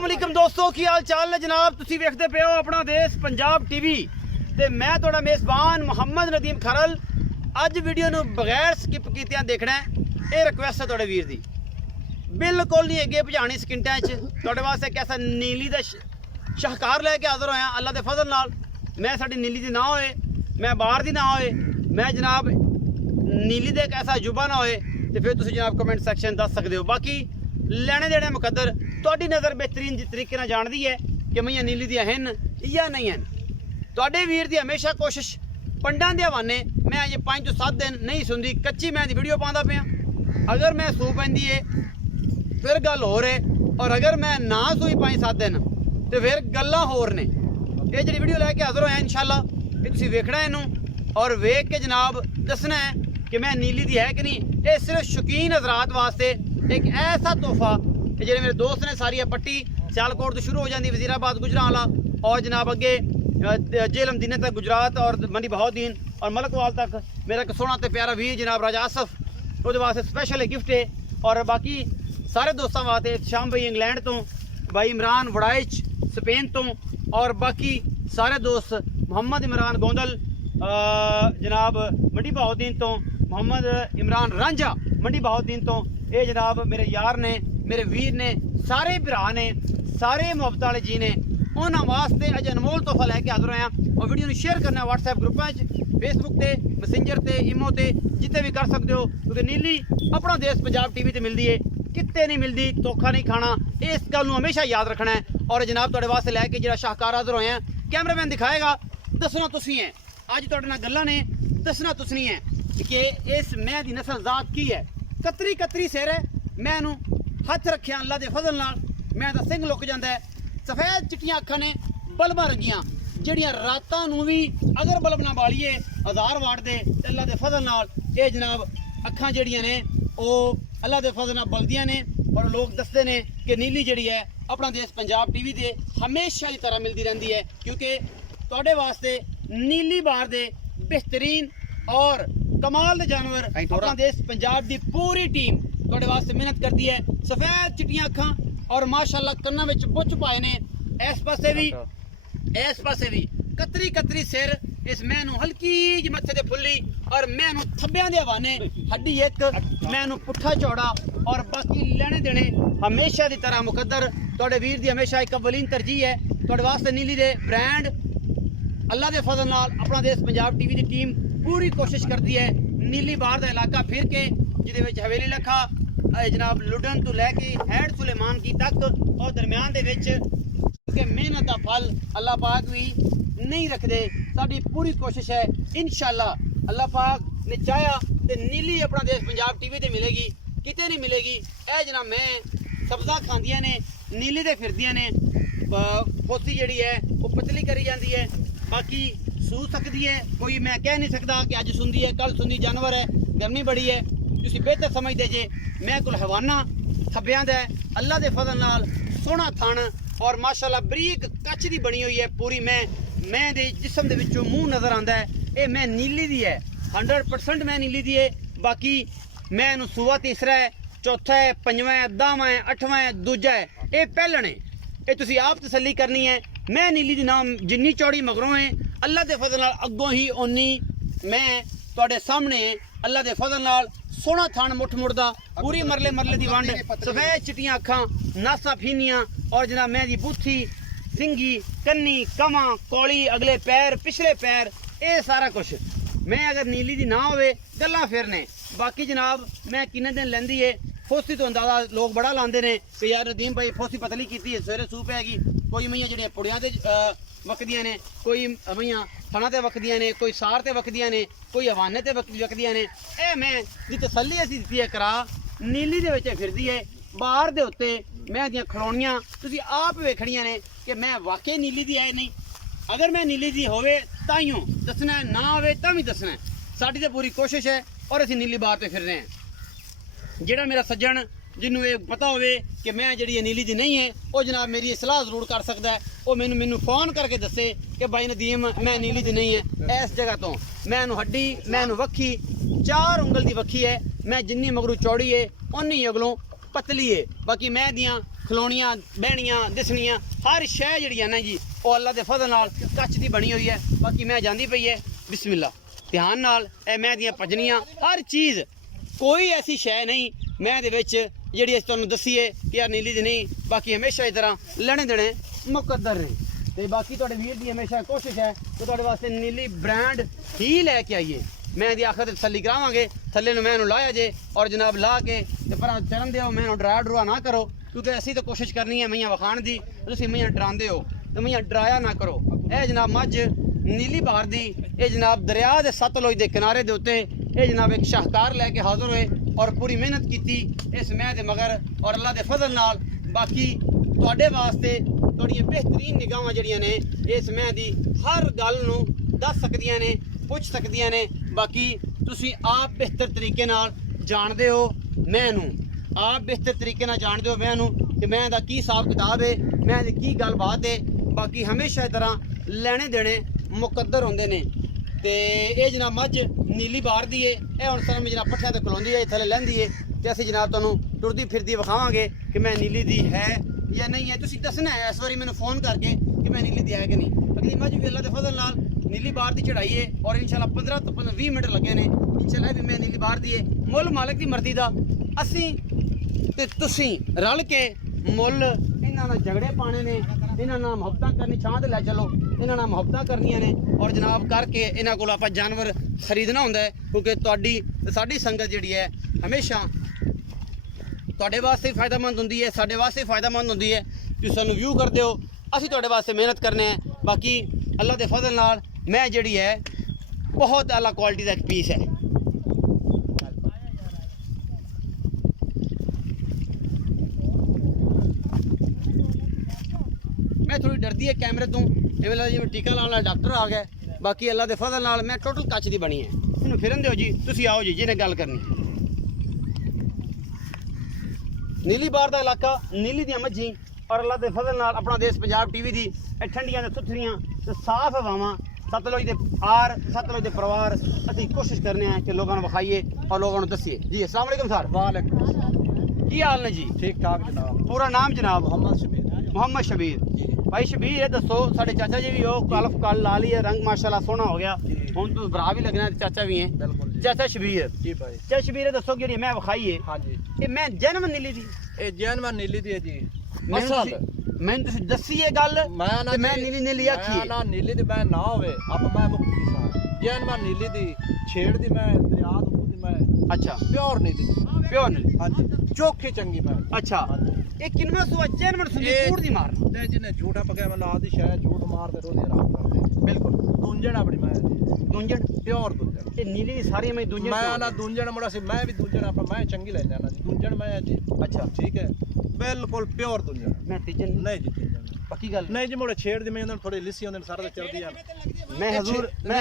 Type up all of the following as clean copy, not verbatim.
अस्सलाम वालेकुम दोस्तों की हाल चाल ने जनाब तुसी वेखदे पे हो अपना देश पंजाब टीवी ते मैं तुहाडा मेज़बान मुहम्मद नदीम खरल। अज वीडियो नू बगैर स्किप कीतियां देखना है, ये रिक्वेस्ट है तुहाडे वीर दी, बिल्कुल नहीं अगे भजानी सकिंटां च। तुहाडे वास्ते एक ऐसा नीली दा शाहकार लैके हाज़र होया अल्लाह दे फजल नाल। मैं साडी नीली दी ना होए, मैं बाहर दी ना होए, मैं जनाब नीली दे एक ऐसा अजूबा ना होए तो फिर तुसी जनाब कमेंट सैक्शन दस सकते हो। बाकी लेने देने मुकद्दर तुहाडी नज़र बेहतरीन तरीके नाल जानदी है कि मैयां नीली दियां हन या नहीं हन। तुहाडे वीर दी हमेशा कोशिश पंडां दे हवाने मैं अजे 5 तो 7 दिन नहीं सुनदी, कच्ची मैं दी वीडियो पांदा पिया। अगर मैं सू पैंदी है फिर गल होर है, और अगर मैं ना सूई 5-7 दिन तो फिर गल्लां होर ने। ये जी वीडियो लैके हाज़र होया इंशाअल्लाह, ये तुसीं वेखना इनू और वेख के जनाब दसना है कि मैं नीली दी है कि नहीं। ये सिर्फ शौकीन हजरात वास्ते एक ऐसा तोहफा कि जेह्ड़े मेरे दोस्त ने सारी पट्टी सियालकोट तो शुरू हो जाती वजीराबाद गुजरांवाला और जनाब अगे जेल मदीने तक गुजरात और मंडी बहाउद्दीन और मलकवाल तक मेरा एक सोहना तो प्यारा वीर जनाब राजा आसफ, वो वास्ते स्पेशल गिफ्ट है। और बाकी सारे दोस्तों वास्ते शाम भाई इंग्लैंड तो, भाई इमरान वड़ाइच स्पेन तो, और बाकी सारे दोस्त मोहम्मद इमरान गोंदल जनाब मंडी बहाउद्दीन तो, मोहम्मद इमरान रांझा मंडी बहाउद्दीन तो, ये जनाब मेरे यार ने, मेरे वीर ने, सारे भरा ने, सारे मुहब्बत वाले जी ने, उन्होंने वास्ते अज अनमोल तोहफा लैके हाज़र होया। और वीडियो में शेयर करना व्हाट्सएप ग्रुपों फेसबुक से, मैसेंजर से, इमो से, जिते भी कर सकते हो, क्योंकि नीली अपना देश पंजाब टीवी से मिलती है, कितने नहीं मिलती, धोखा नहीं खाना। इस गल को हमेशा याद रखना है। और जनाब तुहाडे वास्ते लैके जो शाहकार हाज़र होए हैं, कैमरामैन दिखाएगा, दसना तुसीं है। अज तुहाडे नाल गल्लां ने, दसना तुसीं है कि इस मैं दी नस्ल जात की है। कतरी कतरी सिर है, मैं इनू हथ रखिया अल्लाह के फजल नाल, मैं दा सिंह लुक जाता है। सफेद चिट्टियां अखां ने बल्बां रंगियां, जड़ियां रातां नू भी अगर बल्ब ना बालीए 1000 वाट दे अल्लाह के फजल नाल ये जनाब अखां जड़ियां ने वो अल्लाह के फजल नाल बलदियां ने। और लोग दसते ने कि नीली जड़ी है अपना देश पंजाब टीवी दे हमेशा की तरह मिलती रहती है, क्योंकि तुहाडे वास्ते नीली बार दे बेहतरीन और कमाल दे जानवर अपना देश पंजाब की पूरी टीम तुहाडे वास्ते मेहनत करती है। सफेद चिट्टियां अखां और माशाअल्लाह कन्ना विच बुच पाए ने, इस पासे भी कतरी कतरी सिर, इस मैनू हल्की जी मत्थे ते फुल्ली और मैनू थब्बियां दे हवाने हड्डी एक, मैनू पुट्ठा चौड़ा और बाकी लेने देने हमेशा की तरह मुकद्दर तुहाडे वीर दी हमेशा एक अव्वलीन तरजीह है। तुहाडे वास्ते नीली दे ब्रांड अल्लाह के फजल नाल अपना देश पंजाब टीवी की टीम पूरी कोशिश करती है नीली बार का इलाका फिर के, जिहदे विच हवेली लखा जनाब लुडन तो लैके हैड सुलेमान की तक और दरम्यान दे विच, क्योंकि मेहनत का फल अल्लाह पाक भी नहीं रखते। साडी पूरी कोशिश है इंशाअल्लाह अल्लाह पाक ने चाहा तो नीली अपना देश पंजाब टीवी ते मिलेगी, किते नहीं मिलेगी। ए जनाब मैं सब्जा खांदियां ने, नीली दे फिरदियां ने, पोसी जिहड़ी है वो पतली करी जाती है, बाकी सू सकती है, कोई मैं कह नहीं सकता कि अज सुंदी है कल सुंदी। जानवर है, गर्मी बड़ी है, तुसीं बेहतर समझदे जे। मैं कोल हवाना थब्बियां दा अल्लाह के फजल नाल सोहना थन और माशाअल्लाह बरीक कच दी बनी हुई है पूरी। मैं दे जिस्म दे विचों मुंह नज़र आंदा है, ये मैं नीली दी है, 100% मैं नीली दी है। बाकी मैं इनू सूआ तीसरा है, चौथा है, पंजवां है, 10वां है, 8वां है, दूजा है, ये पहलण है। ये तुसीं आप तसल्ली करनी है। मैं नीली दी नाम जिन्नी चौड़ी मगरों है अल्लाह के फजल नाल अगों ही उन्नी मैं तुहाडे सामने अल्लाह के फजल नाल सोहना थान मुठ मुड़दा, पूरी मरले मरले दी वंड, सफेद चिट्टियां अखां, नासा फीनियां और जनाब मैं दी बूथी, सिंगी, कन्नी, कमा, कौली, अगले पैर, पिछले पैर, ये सारा कुछ। मैं अगर नीली दी ना होवे गल्लां फिर ने। बाकी जनाब मैं किन्ने दिन लैंदी है फोसी तो अंदाजा लोग बड़ा लांदे ने कि यार नदीम भाई फोसी पतली की है, सवेरे सूह पैगी। कोई मैयां जिहड़ियां पुड़ियां ते वकदियां ने, कोई मैयां थना ते वकदियां ने, कोई सार ते वकदियां ने, कोई हवाने ते वकदियां ने। ए मैं दी तसल्ली असीं दित्ती है करा नीली दे विच फिरदी है बाहर दे उत्ते। मैं दियां खड़ोनियां तुसीं आप वेखणियां ने कि मैं वाकई नीली दी है नहीं। अगर मैं नीली दी होवे ताइयों दसना है, ना होवे तां भी दसना है। साडी ते पूरी कोशिश है और असीं नीली बार ते फिर रहे हैं। जिहड़ा मेरा सज्जन जिन्हों ये पता होवे कि मैं जी नीली दी नहीं है, वो जनाब मेरी सलाह जरूर कर सकता है। वो मैनू फोन करके दसे कि भाई नदीम मैं नीली दी नहीं है, इस जगह तो मैं हड्डी, मैं वक्खी 4 उंगल की वक्खी है, मैं जिन्नी मगरू चौड़ी है उन्नी अगलों पतली है। बाकी मैं दियां खलोनियां बहनियां दिसनियां हर शह जी ना जी वो अल्लाह के फजल नाल कच की बनी हुई है। बाकी मैं जाती पई है बिस्मिल्ला ध्यान नाल मैं दियां भजनियां हर चीज़ कोई ऐसी शह नहीं मैं दे विच जिहड़ी असीं तुहानूं दसी है कि यार नीली दी नहीं। बाकी हमेशा इस तरह लेने देने मुकद्दर ने। तो बाकी तुहाडे वीर की हमेशा कोशिश है कि तुहाडे वास्ते नीली ब्रांड ही लैके आइए। मैं दी आखिर तसल्ली करावांगे थल्ले नूं मैं लाया जे और जनाब ला के ते पर चरण दिओ मैं डरा डरुआ ना करो क्योंकि असीं तो कोशिश करनी है मैयां वखाण दी तुसीं मैयां डरांदे हो तो मैयां डराया ना करो। ए जनाब मझ नीली बार दी ये जनाब दरिया दे सतलुज दे किनारे दे उत्ते ये जनाब एक शाहकार लैके हाज़र हुए और पूरी मेहनत की इस मैं दे मगर और अल्लाह दे फजल नाल। बाकी तुहाडे वास्ते थोड़ियां बेहतरीन निगाहां जिहड़ियां ने इस मैं दी हर गल नूं दस सकदियां ने पुछ सकदियां ने। बाकी तुसीं आप बेहतर तरीके नाल जानदे हो मैनूं आप बेहतर तरीके नाल जानदे हो मैनूं कि मैं दा की हिसाब किताब है मैं दी की गलबात है। बाकी हमेशा इस तरह लेने देने मुकद्दर होंदे ने। ते ये जनाब मझ नीली बार दी है ये हुण सर में जनाब पट्ठियां ते खलोंदी है थल्ले लैंदी है ते असीं जनाब तुहानूं टुरदी फिरदी विखावांगे कि मैं नीली दी है या नहीं है। तुसीं दसना है इस बारी मैनूं फोन करके कि मैं नीली दी है कि नहीं। अगली मझ भी अल्लाह दे फजल नाल नीली बार दी चढ़ाई है और इंशाल्लाह 15 तो 20 मिनट लगे ने इंशाल्लाह भी मैं नीली बार दी है। मुल मालिक की मर्जी दा असीं ते तुसीं रल के मुल इन्हां नाल झगड़े पाने ने इन्हां नाल मुहब्बतां करनी छां ते लै चलो इन्हां नाल मुहब्बतां करनियां ने और जनाब करके इन्हां कोल आपां जानवर खरीदना हुंदा है क्योंकि तुहाडी ते साडी संगत जिहड़ी है हमेशा तुहाडे वास्ते फायदेमंद हुंदी है साडे वास्ते फायदेमंद हुंदी है। तुसीं सानूं व्यू करदे हो असीं तुहाडे वास्ते मेहनत करने हैं। बाकी अल्लाह दे फजल नाल मैं जिहड़ी है बहुत आला क्वालिटी का एक पीस है। मैं थोड़ी डरदी है कैमरे तो इवें लगदा जिवें टीका लाने वाला डॉक्टर आ गया। बाकी अल्लाह दे फजल नाल मैं टोटल कच दी बनी है। मैनूं फिरन दिओ जी तुसीं आओ जी जिन्हें गल करनी। नीली बार दा इलाका नीली दी मझी और अल्लाह दे फजल नाल अपना देश पंजाब टीवी दी ठंडियां ते सुथरियां ते साफ हवावां सतलुज दे आर सतलुज दे परिवार असीं कोशिश करने हैं कि लोगों को विखाइए और लोगों को दसिए। जी अस्सलाम वालेकुम सर। वालेकुम की हाल ने जी? ठीक ठाक जनाब। पूरा नाम जनाब? मोहम्मद शबीर। भाई शबीर ये दसो साढ़े चाचा जी भी हो कलफ कल ला ली है रंग माशाल्लाह सोहना हो गया हुण तो भरा भी लगना चाचा भी हैं। बिल्कुल चाचा शबीर जी भाई। चाचा शबीर दसो कि मैं विखाई है हाँ जी ये मैं जन्म नीली दी ये जैनवा नीली दी है जी असल मैंने तुसी दसी है गल मैं मैं नीली नीली आखी है ना नीली दी मैं ना होवे आप मैं मुक्ति सा जैनवा नीली दी छेड़ दी मैं दरिया दी मैं अच्छा प्योर नीली प्योर नीली हाँ जी चोखी चंगी मैं अच्छा ये किनवा सुआ जन्म सुनी कूड़ दी मार ते जिन्हें झूठा पकाया मैं ला दी शायद झूठ मार दे रोदी आराम कर दे बिल्कुल दूंजण अपनी मैं दूंजन प्योर दूंजण ये नीली दी सारी मैं दूंजन मैं ना दूंजण मुड़ा सी मैं भी दूंजण आप मैं चंगी ले जाना जी दूंजण मैं जी अच्छा ठीक है बिल्कुल प्योर दूंजण मैं तीजन नहीं जी तीजन पक्की गल नहीं जी मुड़े छेड़ दी मैं उन्हें थोड़ी लिसी उन्हें सारा चलदी है मैं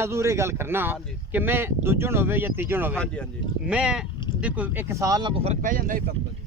हजूर ये गल करना हाँ जी। कि मैं दूजन होवे या तीजन हाँ होवे जी हाँ जी मैं देखो एक साल ना कोई फर्क पै जांदा नहीं पता जी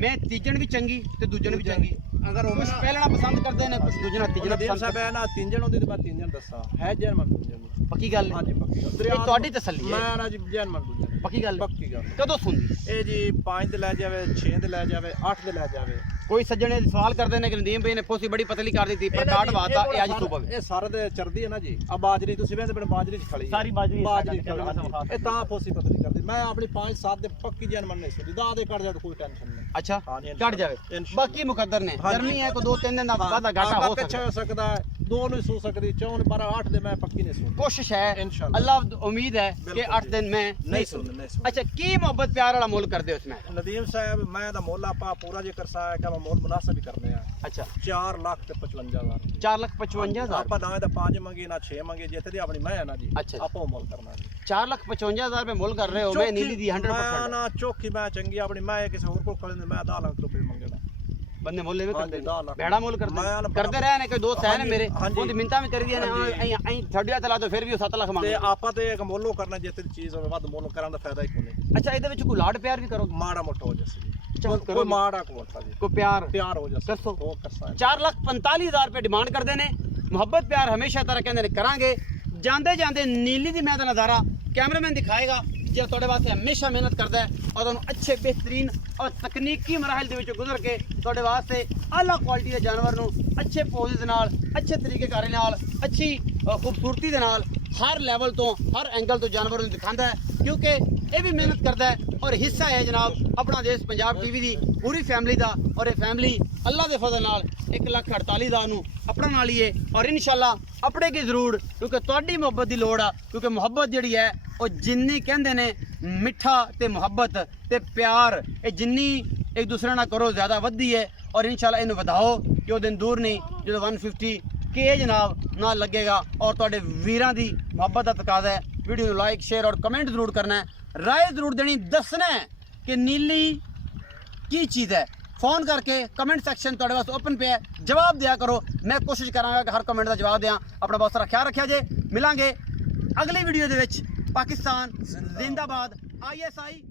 मैं तीजन भी चंगी ते दूजन भी चंगी अगर कुछ पहलना पसंद करते ने कुछ दूजना तीजना देव पसंद साहब है ना तीजन होंदी ते मैं तीजन दसा है जैनमन दूजन पक्की गल हाँ जी पक्की गल ये ਤੁਹਾਡੀ ਤਸੱਲੀ ਹੈ मैं ना जी जैनमन दूजन ਪੱਕੀ ਗੱਲ पक्की गल ਕਦੋਂ ਸੁਣਦੀ ਇਹ ਜੀ 5 ਦੇ ਲੈ ਜਾਵੇ 6 ਦੇ ਲੈ ਜਾਵੇ 8 ਦੇ ਲੈ ਜਾਵੇ ਕੋਈ ਸੱਜਣੇ ਸਵਾਲ ਕਰਦੇ ਨੇ ਕਿ ਨਦੀਮ ਭਾਈ ਨੇ ਪੋਸੀ ਬੜੀ ਪਤਲੀ ਕਰ ਦਿੱਤੀ ਪਰ ਕਾਟ ਵਾਤਾ ਇਹ ਅੱਜ ਤੋਂ ਪਵੇ ਇਹ ਸਾਰੇ ਦੇ ਚਰਦੀ ਹੈ ਨਾ ਜੀ ਆ ਬਾਜਰੀ ਤੁਸੀਂ ਵੇਖਦੇ ਬਣ ਬਾਜਰੀ ਚ ਖੜੀ ਸਾਰੀ ਬਾਜਰੀ ਬਾਜਰੀ ਇਹ ਤਾਂ ਪੋਸੀ ਪਤਲੀ ਕਰਦੀ ਮੈਂ ਆਪਣੀ 5-7 ਦੇ ਪੱਕੀ ਜੈਨਮਨ ਨਹੀਂ ਸੁਣਦੀ ਦਾ ਦੇ ਕੱਢ ਜਾ ਕੋਈ ਟੈਨਸ਼ਨ ਨਹੀਂ ਅੱਛਾ हाँ जी, ਕੱਟ ਜਾਵੇ इंशाल्लाह। ਬਾਕੀ ਮੁਕੱਦਰ ਨੇ हाँ जी। ਗਰਮੀ ਹੈ ਕੋਈ 2-3 ਦਿਨ ਦਾ ਵਾਧਾ ਘਾਟਾ ਹੋ ਪਿੱਛੇ ਸਕਦਾ ਹੋ ਸਕਦਾ ਹੈ ਦੋ ਨੂੰ ਸੂ ਸਕਦੀ 4 12 8 ਦੇ ਮੈਂ ਪੱਕੀ ਨਹੀਂ ਸੁਣਦੀ ਕੋਸ਼ਿਸ਼ ਹੈ इंशाल्लाह। अल्लाह उम्मीद है कि बिल्कुल 8 दिन में नहीं सुन नहीं सुन अच्छा की मोहब्बत प्यार वाला मोल कर दे उसमें नदीम साहब मैं दा मोल आपा पूरा जेकर सा है कि मैं मोल मुनासिब ही करने हैं अच्छा 4 लाख ते 55,000 4,55,000 ਆਪਾਂ ਨਾ ਇਹਦਾ 5 ਮੰਗੇ ਨਾ 6 ਮੰਗੇ ਜਿੱਤੇ ਦੀ ਆਪਣੀ ਮੈਂ ਹੈ ਨਾ ਜੀ अच्छा। ਆਪਾਂ ਉਹ ਮੁੱਲ ਕਰਨਾ ਜੀ 4,55,000 रुपए मोल कर रहे हो मैं नीली दी 100% ਨਾ ਚੋਖੀ ਮੈਂ ਚੰਗੀ ਆਪਣੀ ਮੈਂ ਕਿਸੇ ਹੋਰ ਕੋਲ ਕਰੇ ਮੈਂ 10 ਲੱਖ ਰੁਪਏ ਮੰਗਣਾ बंदे मोले में हाँ करते जी, 10 लाख। भेड़ा मोल मैं ना करते रहे ने कोई दोस्त है हाँ ने जी, मेरे हाँ जी। उनकी मिन्नतां भी कर दिया ने हाँ जी। आई छड़िया चला तो फिर भी 7 लाख ਤੇ मांगे ਆਪਾਂ ਤੇ ਇੱਕ ਮੁੱਲੋ ਕਰਨਾ ਜਿੱਤੇ ਦੀ ਚੀਜ਼ ਹੋਵੇ ਵੱਧ ਮੁੱਲ ਕਰਨ ਦਾ ਫਾਇਦਾ ਹੀ ਕੋਈ ਨਹੀਂ अच्छा ਇਹਦੇ ਵਿੱਚ ਕੋਈ ਲਾਡ ਪਿਆਰ ਵੀ ਕਰੋ ਮਾੜਾ ਮੋਟਾ ਹੋ ਜਾਸੀ ਚੱਲ ਕੋਈ ਕਰੋਗੇ। ਮਾੜਾ ਕੋਟਾ ਜੀ ਕੋਈ ਪਿਆਰ ਤਿਆਰ ਹੋ ਜਾਸੀ ਦੱਸੋ। ਉਹ ਕਰਸਾ 4,45,000 रुपए डिमांड करते ने मोहब्बत प्यार हमेशा तरह कहते ने करांगे ਜਾਂਦੇ ਜਾਂਦੇ ਨੀਲੀ ਦੀ ਮੈਂ ਦਾ ਨਜ਼ਾਰਾ ਕੈਮਰਾਮੈਨ ਦਿਖਾਏਗਾ जो ਤੁਹਾਡੇ ਵਾਸਤੇ ਹਮੇਸ਼ਾ ਮਿਹਨਤ ਕਰਦਾ ਹੈ ਔਰ ਤੁਹਾਨੂੰ ਅੱਛੇ ਬਿਹਤਰੀਨ ਔਰ ਤਕਨੀਕੀ ਮਰਾਹਲ ਦੇ ਵਿੱਚੋਂ ਗੁਜ਼ਰ ਕੇ ਤੁਹਾਡੇ ਵਾਸਤੇ ਆਲਾ ਕੁਆਲਿਟੀ ਦੇ ਜਾਨਵਰ ਨੂੰ ਅੱਛੇ ਪੋਜ਼ੇ ਦੇ ਨਾਲ ਅੱਛੇ ਤਰੀਕੇ ਕਾਰੇ ਨਾਲ ਅੱਛੀ ਖੂਬਸੂਰਤੀ ਦੇ ਨਾਲ ਹਰ ਲੈਵਲ ਤੋਂ ਹਰ ਐਂਗਲ ਤੋਂ ਜਾਨਵਰ ਨੂੰ ਦਿਖਾਉਂਦਾ ਹੈ ਕਿਉਂਕਿ ਇਹ ਵੀ ਮਿਹਨਤ ਕਰਦਾ ਹੈ ਔਰ ਹਿੱਸਾ ਹੈ ਜਨਾਬ ਆਪਣਾ ਦੇਸ਼ ਪੰਜਾਬ ਟੀਵੀ ਦੀ ਪੂਰੀ ਫੈਮਿਲੀ ਦਾ ਔਰ ਇਹ ਫੈਮਿਲੀ ਅੱਲਾ ਦੇ ਫਜ਼ਲ ਨਾਲ 1,48,000 ਨੂੰ ਆਪਣਾ ਨਾਲ ਲਈਏ ਔਰ ਇਨਸ਼ਾਅੱਲਾ ਆਪਣੇ ਕੀ ਜ਼ਰੂਰ ਕਿਉਂਕਿ ਤੁਹਾਡੀ ਮੁਹੱਬਤ ਦੀ ਲੋੜ ਆ ਕਿਉਂਕਿ ਮੁਹੱਬਤ ਜਿਹੜੀ ਹੈ ਉਹ ਜਿੰਨੀ ਕਹਿੰਦੇ ਨੇ ਮਿੱਠਾ ਤੇ ਮੁਹੱਬਤ ਤੇ ਪਿਆਰ ਇਹ ਜਿੰਨੀ ਇੱਕ ਦੂਸਰੇ ਨਾਲ ਕਰੋ ਜ਼ਿਆਦਾ ਵੱਧਦੀ ਹੈ ਔਰ ਇਨਸ਼ਾਅੱਲਾ ਇਹਨੂੰ ਵਧਾਓ ਕਿ ਉਹ ਦਿਨ ਦੂਰ ਨਹੀਂ ਜਦੋਂ 150 ਕੇ ਜਨਾਬ ਨਾਲ ਲੱਗੇਗਾ ਔਰ ਤੁਹਾਡੇ ਵੀਰਾਂ ਦੀ ਮੁਹੱਬਤ ਦਾ ਤਕਾਜ਼ਾ ਹੈ वीडियो को लाइक शेयर और कमेंट जरूर करना है राय जरूर देनी दसना है कि नीली की चीज़ है फोन करके कमेंट सेक्शन थोड़े वास्ते ओपन पे है जवाब दिया करो मैं कोशिश करांगा कि हर कमेंट का जवाब दें अपना बहुत सारा ख्याल रखा जे मिलांगे अगली वीडियो दे विच पाकिस्तान जिंदाबाद ISI